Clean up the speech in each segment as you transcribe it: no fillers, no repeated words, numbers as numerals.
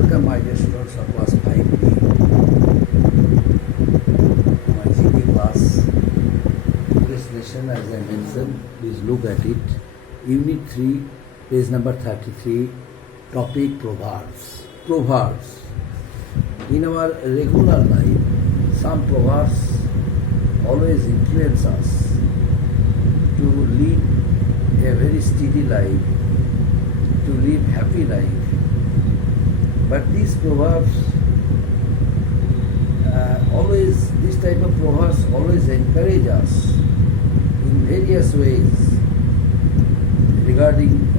Welcome, my dear students of class 5B, my GK class. Today's lesson, as I mentioned, please look at it. Unit 3, page number 33, topic proverbs. Proverbs. In our regular life, some proverbs always influence us to lead a very steady life, to live happy life. But these proverbs this type of proverbs always encourage us in various ways regarding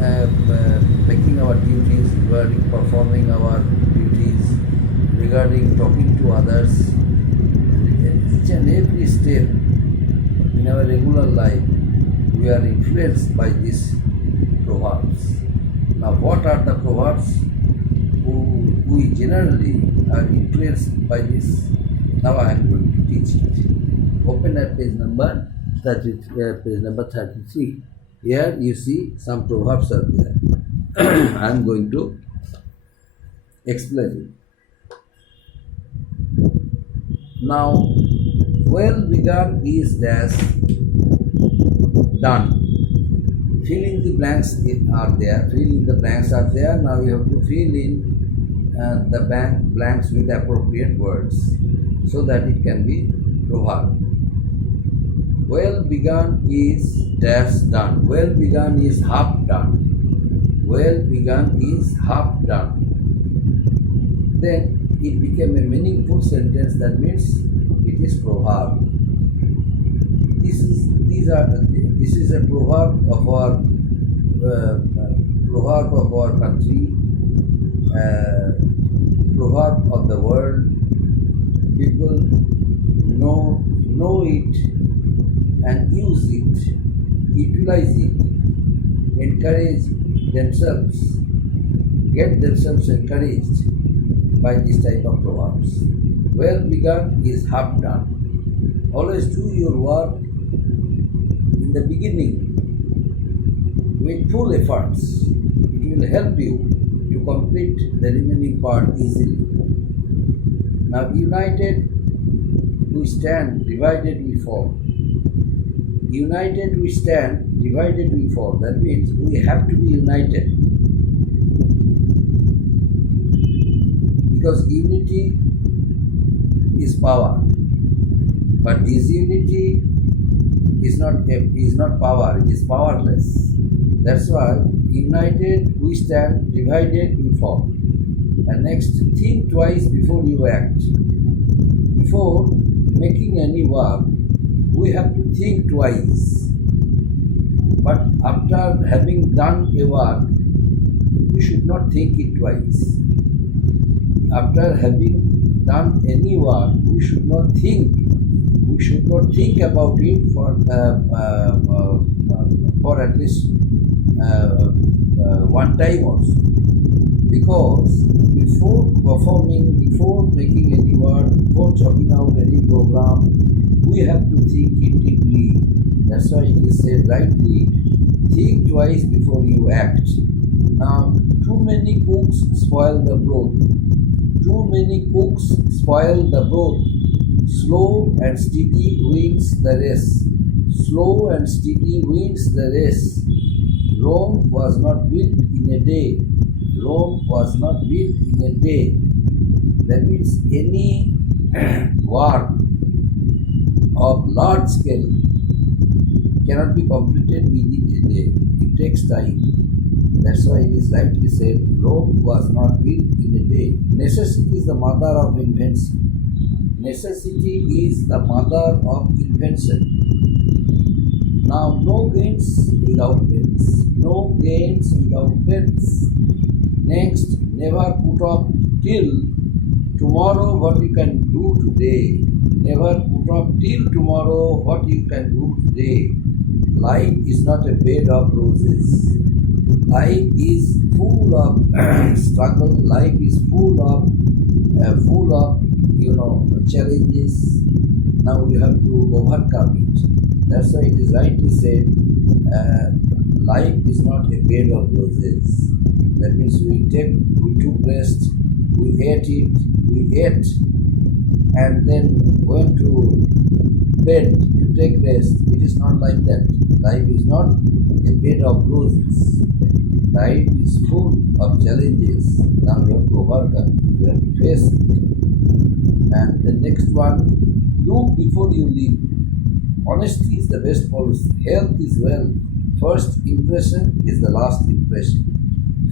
making our duties, regarding performing our duties, regarding talking to others. Each and every step in our regular life, we are influenced by these proverbs. Now, what are the proverbs? We generally are influenced by this. Now I am going to teach it. Open at page number 33. Here you see some proverbs are there. I am going to explain it. Now, well begun is dash done. Fill in the blanks are there. Fill in the blanks are there. Now you have to fill in the blanks with appropriate words so that it can be proverb. Well begun is dash done. Well begun is half done. Well begun is half done. Then it became a meaningful sentence. That means it is proverb. This is a proverb of our country, proverb of the world. People know it and use it, utilize it, encourage themselves, get themselves encouraged by this type of proverbs. Well begun is half done. Always do your work in the beginning with full efforts. It will help you to complete the remaining part easily. Now, united we stand, divided we fall. United we stand, divided we fall. That means we have to be united. Because unity is power. But disunity is not power, it is powerless. That's why united we stand, divided we fall. And next, think twice before you act. Before making any work, we have to think twice. But after having done a work, we should not think it twice. After having done any work, we should not think. We should not think about it for at least one time also. Because before performing, before making any work, before chalking out any program, we have to think it deeply. That's why it is said rightly, think twice before you act. Now, too many cooks spoil the broth. Too many cooks spoil the broth. Slow and steady wins the race. Slow and steady wins the race. Rome was not built in a day. Rome was not built in a day. That means any work of large scale cannot be completed within a day. It takes time. That's why it is rightly said, Rome was not built in a day. Necessity is the mother of invention. Necessity is the mother of invention. Now, no gains without pains. No gains without pains. Next, never put off till tomorrow what you can do today. Never put off till tomorrow what you can do today. Life is not a bed of roses. Life is full of struggle. Life is full of challenges. Now we have to overcome it. That's why it is rightly said, life is not a bed of roses. That means we took rest we ate, and then went to bed to take rest. It is not like that. Life is not a bed of roses. Life is full of challenges. Now you have to overcome it. You have to face it. And the next one, look before you live. Honesty is the best policy. Health is wealth. First impression is the last impression.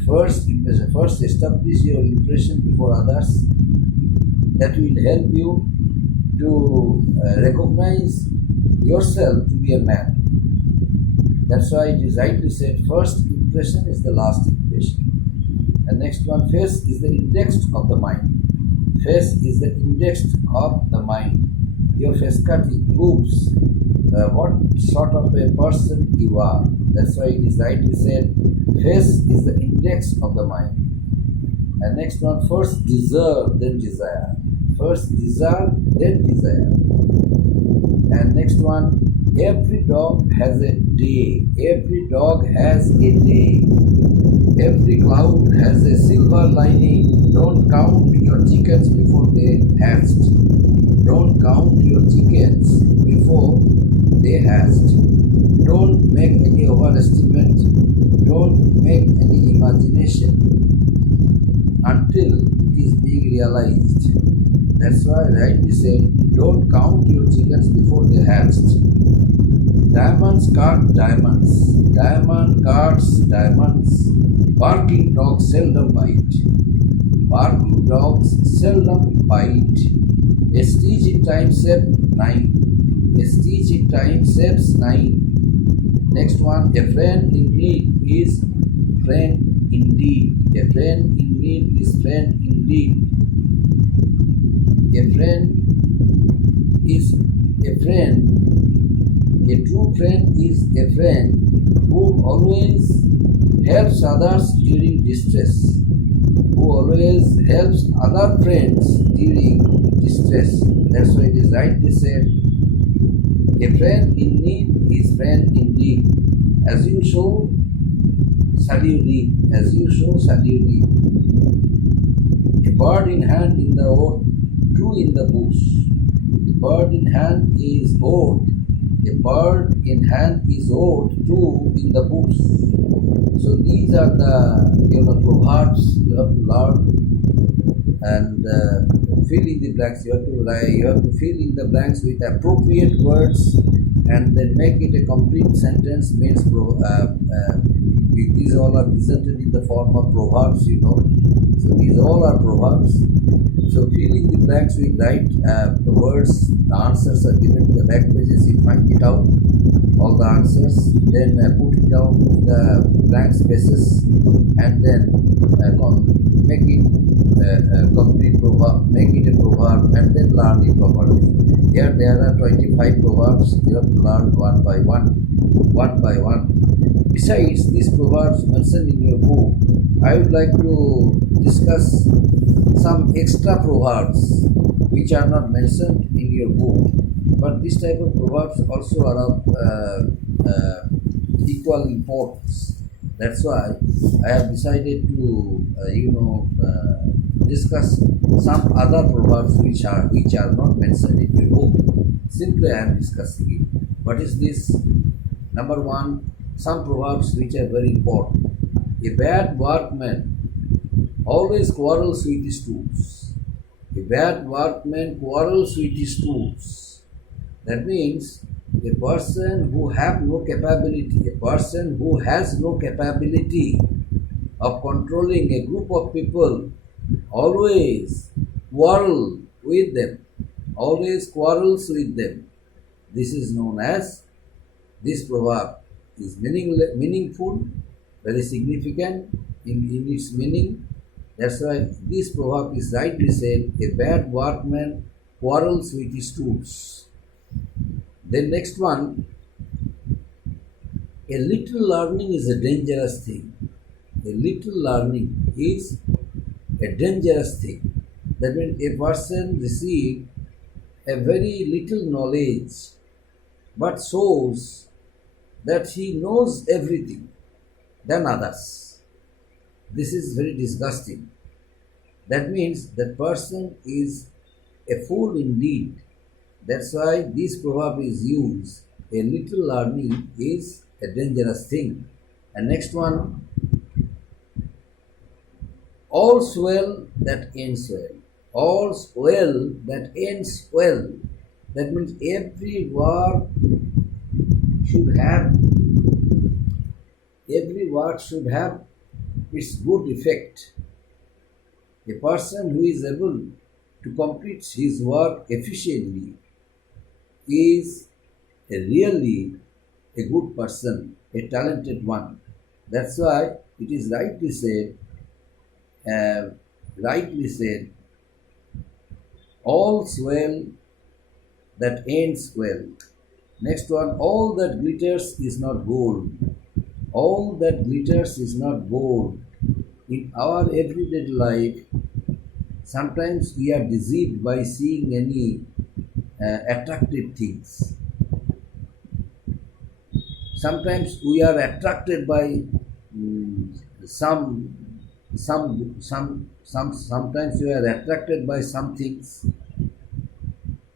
First impression. First establish your impression before others. That will help you to recognize yourself to be a man. That's why it is rightly said, first impression is the last impression. And next one, face is the index of the mind. Face is the index of the mind. Your face cutting proves what sort of a person you are. That's why it is rightly said, face is the index of the mind. And next one, first deserve, then desire. First desire, then desire. And next one, every dog has a day. Every dog has a day. Every cloud has a silver lining. Don't count your chickens before they hatched. Don't count your chickens before they hatched. Don't make any overestimate. Don't make any imagination until it is being realized. That's why rightly said, don't count your chickens before they hatched. Diamonds guard diamonds. Diamond guards diamonds. Barking dogs seldom bite. Barking dogs seldom bite. A stitch in time saves 9. A stitch in time saves 9. Next one, a friend in need is friend indeed. A friend in need is friend indeed. A friend is a friend. A true friend is a friend who always helps others during distress. Who always helps other friends during distress. That's why it is rightly said, a friend in need is friend indeed. As you sow, shall you reap. As you sow, shall you reap. A bird in hand in the oat, two in the bush. A bird in hand is oat. A bird in hand is oat, two in the bush. So these are the proverbs you have to learn, and fill in the blanks. You have to fill in the blanks with appropriate words, and then make it a complete sentence. Means these all are presented in the form of proverbs. So these all are proverbs. So fill in the blanks with right the words. The answers are given to the back pages. You find it out, all the answers. Then put it down in the blank spaces, and then make it a complete proverb. Make it a proverb, and then learn it properly. Here there are 25 proverbs. You have to learn one by one. Besides these proverbs mentioned in your book, I would like to discuss some extra proverbs which are not mentioned in your book, but this type of proverbs also are of equal importance. That's why I have decided to discuss some other proverbs which are not mentioned in your book. Simply I am discussing it. What is this? Number one, some proverbs which are very important. A bad workman always quarrels with his tools. A bad workman quarrels with his tools. That means a person who has no capability of controlling a group of people always quarrels with them. This is known as, this proverb is meaningful, very significant in its meaning. That's why this proverb is rightly said, a bad workman quarrels with his tools. Then next one, a little learning is a dangerous thing. A little learning is a dangerous thing. That means a person receives a very little knowledge but shows that he knows everything than others. This is very disgusting. That means that person is a fool indeed. That's why this proverb is used. A little learning is a dangerous thing. And next one, all's well that ends well. All's well that ends well. That means should have every work should have its good effect. A person who is able to complete his work efficiently is really a good person, a talented one. That's why it is rightly said, all's well that ends well. Next one, all that glitters is not gold. All that glitters is not gold. In our everyday life, sometimes we are deceived by seeing any attractive things. Sometimes we are attracted by some sometimes we are attracted by some things.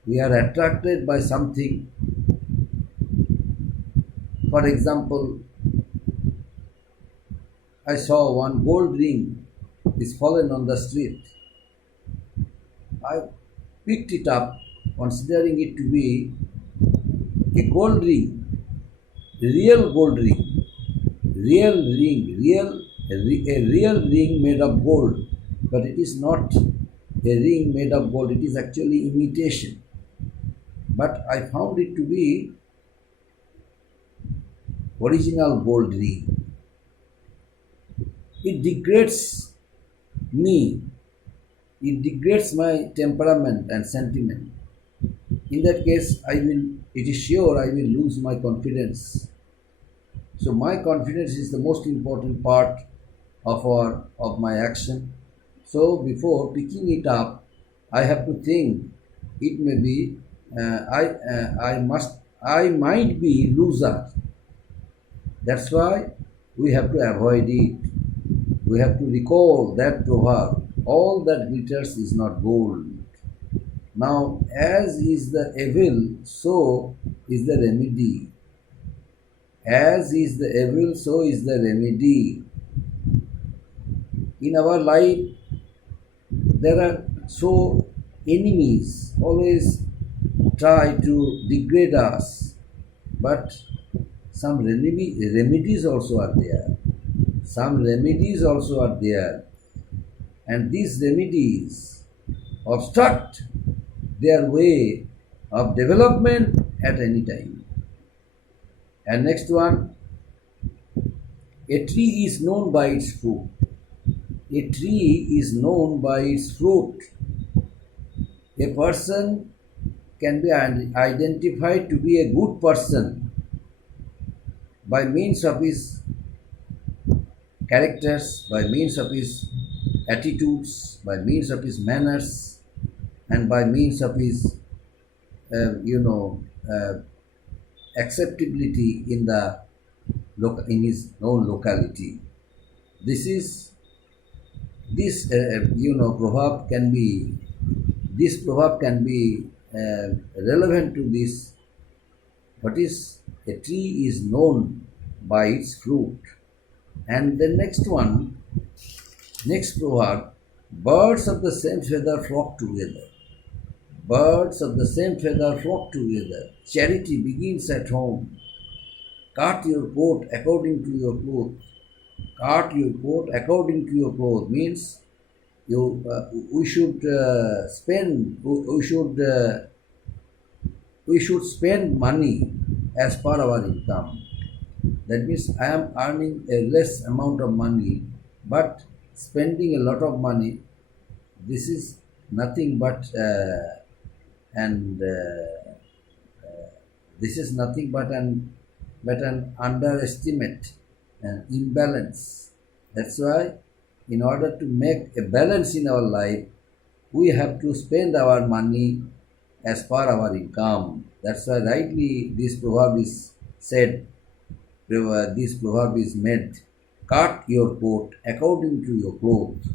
We are attracted by something. For example, I saw one gold ring is fallen on the street. I picked it up, considering it to be a gold ring, real gold ring, a real ring made of gold. But it is not a ring made of gold, it is actually imitation. But I found it to be original gold ring. It degrades me. It degrades my temperament and sentiment. In that case, it is sure I will lose my confidence. So my confidence is the most important part of my action. So before picking it up, I have to think. It may be I might be loser. That's why we have to avoid it. We have to recall that proverb, all that glitters is not gold. Now, as is the evil, so is the remedy. As is the evil, so is the remedy. In our life, there are so enemies always try to degrade us, but some remedies also are there. Some remedies also are there, and these remedies obstruct their way of development at any time. And next one, a tree is known by its fruit. A tree is known by its fruit. A person can be identified to be a good person by means of his characters, by means of his attitudes, by means of his manners, and by means of his, acceptability in his own locality. This proverb can be. This proverb can be relevant to this. What is a tree is known by its fruit. And the next proverb, birds of the same feather flock together. Birds of the same feather flock together. Charity begins at home. Cut your coat according to your clothes. Cut your coat according to your clothes means we should spend money as per our income. That means I am earning a less amount of money, but spending a lot of money. This is nothing but this is nothing but an underestimate, an imbalance. That's why, in order to make a balance in our life, we have to spend our money as per our income. That's why rightly this proverb is said. This proverb is made, cut your coat according to your clothes.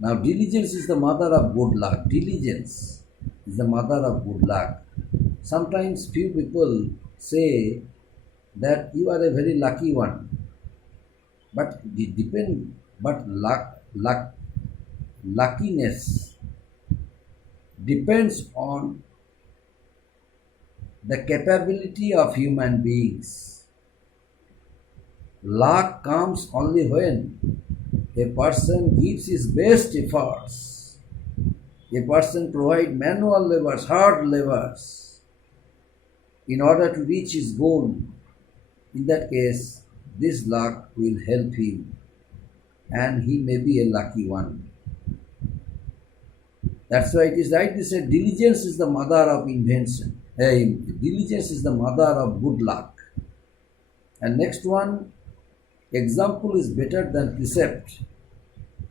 Now, diligence is the mother of good luck. Diligence is the mother of good luck. Sometimes few people say that you are a very lucky one, but it depend. But luckiness depends on the capability of human beings. Luck comes only when a person gives his best efforts. A person provides manual labors, hard labors, in order to reach his goal. In that case, this luck will help him and he may be a lucky one. That's why it is rightly said diligence is the mother of invention. Diligence is the mother of good luck. And next one, example is better than precept.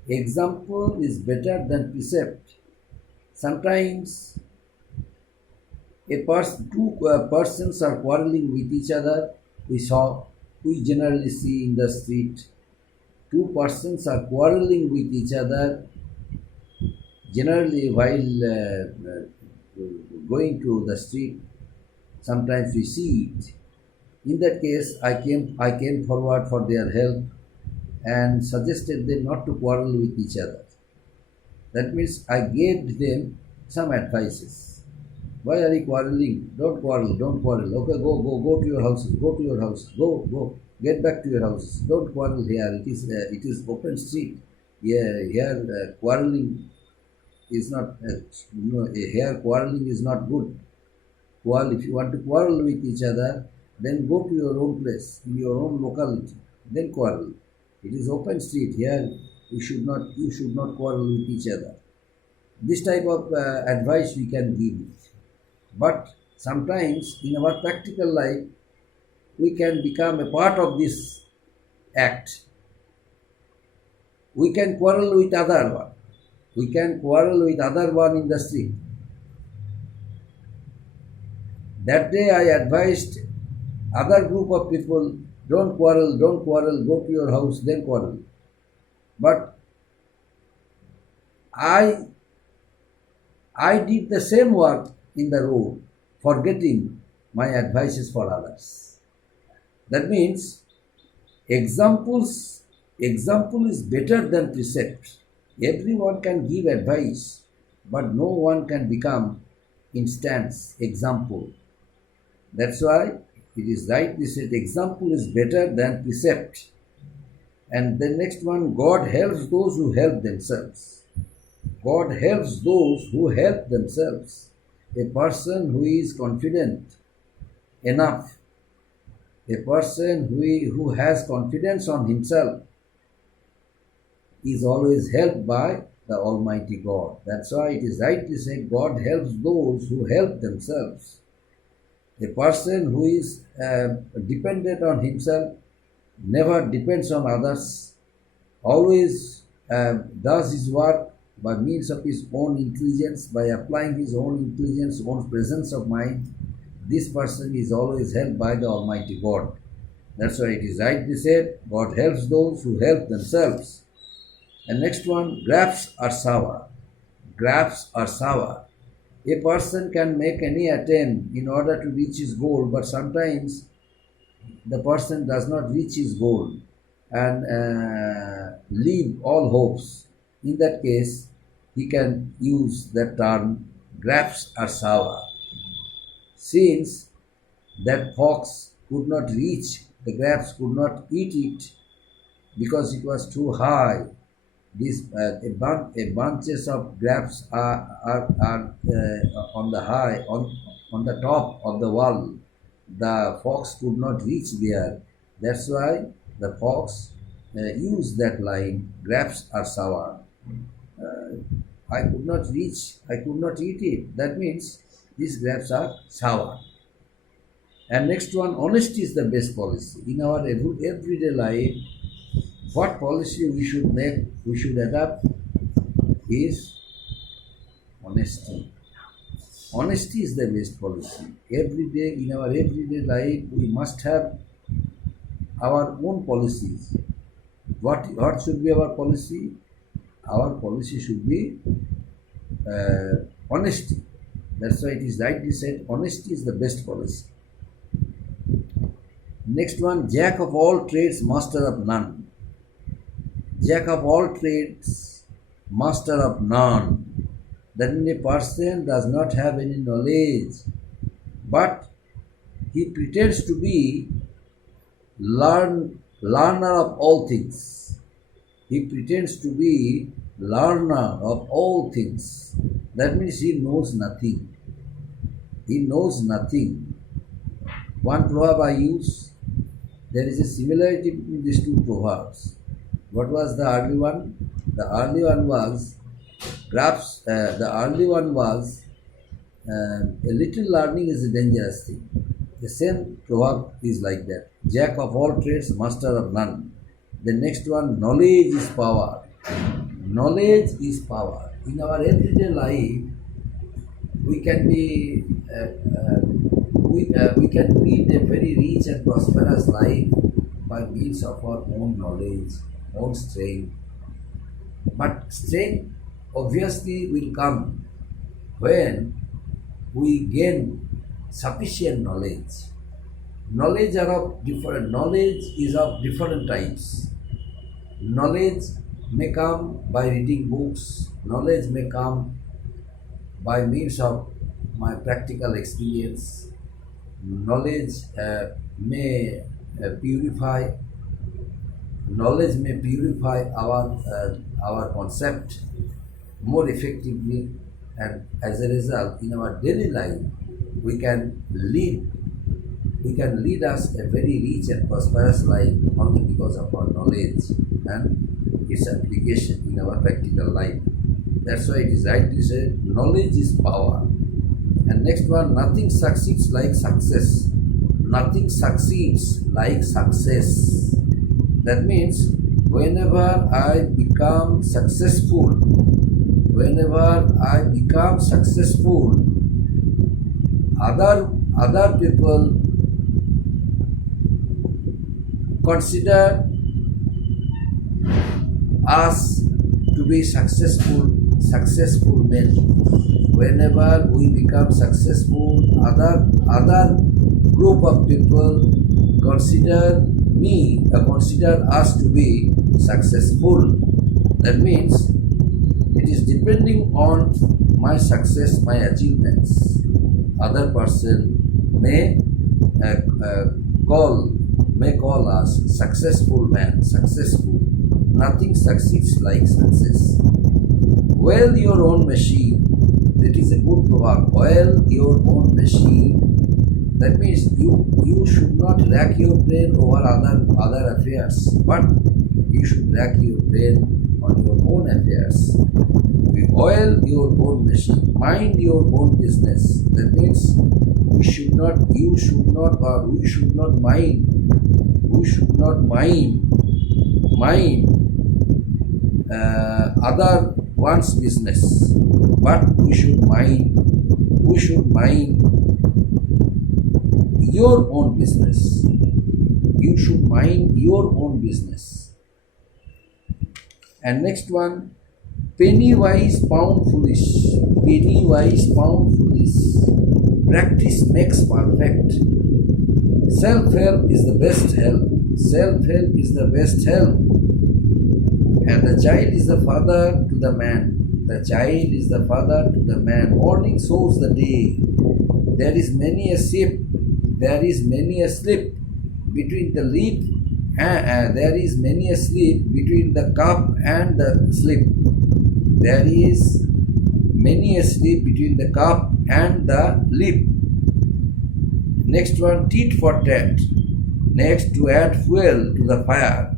Example is better than precept. Sometimes two persons are quarreling with each other. We generally see in the street. Two persons are quarreling with each other. Generally, while going to the street, sometimes we see it. In that case, I came forward for their help and suggested them not to quarrel with each other. That means I gave them some advices. Why are you quarreling? Don't quarrel, don't quarrel. Okay, go to your houses, go to your house, go, get back to your houses. Don't quarrel here. It is open street. Yeah, here quarreling is not. Here quarreling is not good. If you want to quarrel with each other, then go to your own place, in your own locality, then quarrel. It is open street here. You should not quarrel with each other. This type of advice we can give. But sometimes in our practical life, we can become a part of this act. We can quarrel with other one. We can quarrel with other one in the street. That day I advised other group of people, don't quarrel, go to your house, then quarrel. But I did the same work in the road, forgetting my advices for others. That means example is better than precept. Everyone can give advice, but no one can become instance, example. That's why it is rightly said example is better than precept. And the next one, God helps those who help themselves. God helps those who help themselves. A person who is confident enough, a person who has confidence on himself, is always helped by the Almighty God. That's why it is rightly said God helps those who help themselves. A person who is dependent on himself never depends on others, always does his work by means of his own intelligence, by applying his own intelligence, own presence of mind. This person is always helped by the Almighty God. That's why it is rightly said, God helps those who help themselves. And next one, grapes are sour. Grapes are sour. A person can make any attempt in order to reach his goal, but sometimes the person does not reach his goal and leave all hopes. In that case, he can use the term grapes are sour. Since that fox could not reach the grapes, could not eat it because it was too high. Bunches of grapes are on the top of the wall. The fox could not reach there. That's why the fox used that line, grapes are sour. I could not reach, I could not eat it. That means these grapes are sour. And next one, honesty is the best policy. In our everyday life, what policy we should make, we should adopt is honesty. Honesty is the best policy. Every day, in our everyday life, we must have our own policies. What should be our policy? our policy should be honesty. That's why it is rightly said, honesty is the best policy. Next one, jack of all trades, master of none. Jack of all trades, master of none. That means a person does not have any knowledge, but he pretends to be learner of all things. He pretends to be learner of all things. That means he knows nothing. He knows nothing. One proverb I use, there is a similarity between these two proverbs. What was the early one? The early one was a little learning is a dangerous thing. The same proverb is like that. Jack of all trades, master of none. The next one, knowledge is power. Knowledge is power. In our everyday life, we can be we can lead a very rich and prosperous life by means of our own knowledge, own strength. But strength obviously will come when we gain sufficient knowledge. Knowledge is of different types. Knowledge may come by reading books. Knowledge may come by means of my practical experience. Knowledge may purify. Knowledge may purify our concept more effectively, and as a result, in our daily life, we can lead us a very rich and prosperous life only because of our knowledge and its application in our practical life. That's why it is right to say knowledge is power. And next one, nothing succeeds like success. Nothing succeeds like success. That means whenever I become successful, other people consider us to be successful men. Whenever we become successful, other group of people consider us to be successful. That means it is depending on my success, my achievements. Other person may call us successful man, successful. Nothing succeeds like success. Oil your own machine. That is a good proverb. Oil your own machine. That means you should not rack your brain over other affairs, but you should rack your brain on your own affairs. Oil your own machine. Mind your own business. That means we should not mind other one's business, but we should mind your own business. You should mind your own business. And next one, penny wise, pound foolish. Penny wise, pound foolish. Practice makes perfect. Self-help is the best help. Self-help is the best help. And the child is the father to the man. The child is the father to the man. Morning shows the day. There is many a slip between the lip. There is many a slip between the cup and the slip. There is many a slip between the cup and the lip. Next one, tit for tat. Next, to add fuel to the fire.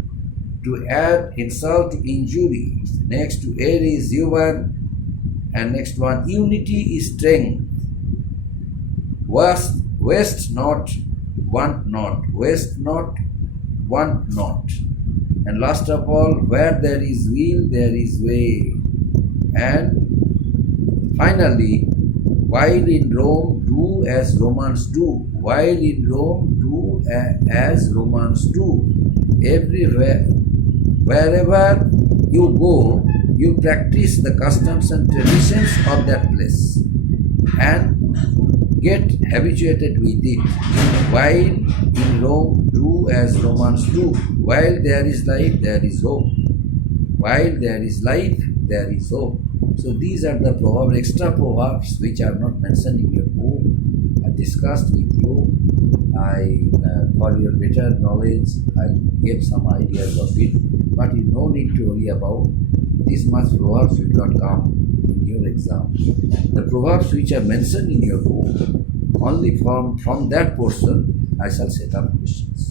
To add insult to injury. Next, to err is human. And next one, unity is strength. Waste not, want not. Waste not, want not. And last of all, where there is will, there is way. And finally, while in Rome, do as Romans do. While in Rome, do as Romans do. Everywhere, wherever you go, You practice the customs and traditions of that place and get habituated with it. While in Rome, do as Romans do. While there is life, there is hope. While there is life, there is hope. So these are the proverbs, extra proverbs which are not mentioned in your book. I discussed with you. For your better knowledge, I gave some ideas of it. But you no need to worry about this much proverbs will not come in your exam. The proverbs which are mentioned in your book, only from that portion I shall set up questions.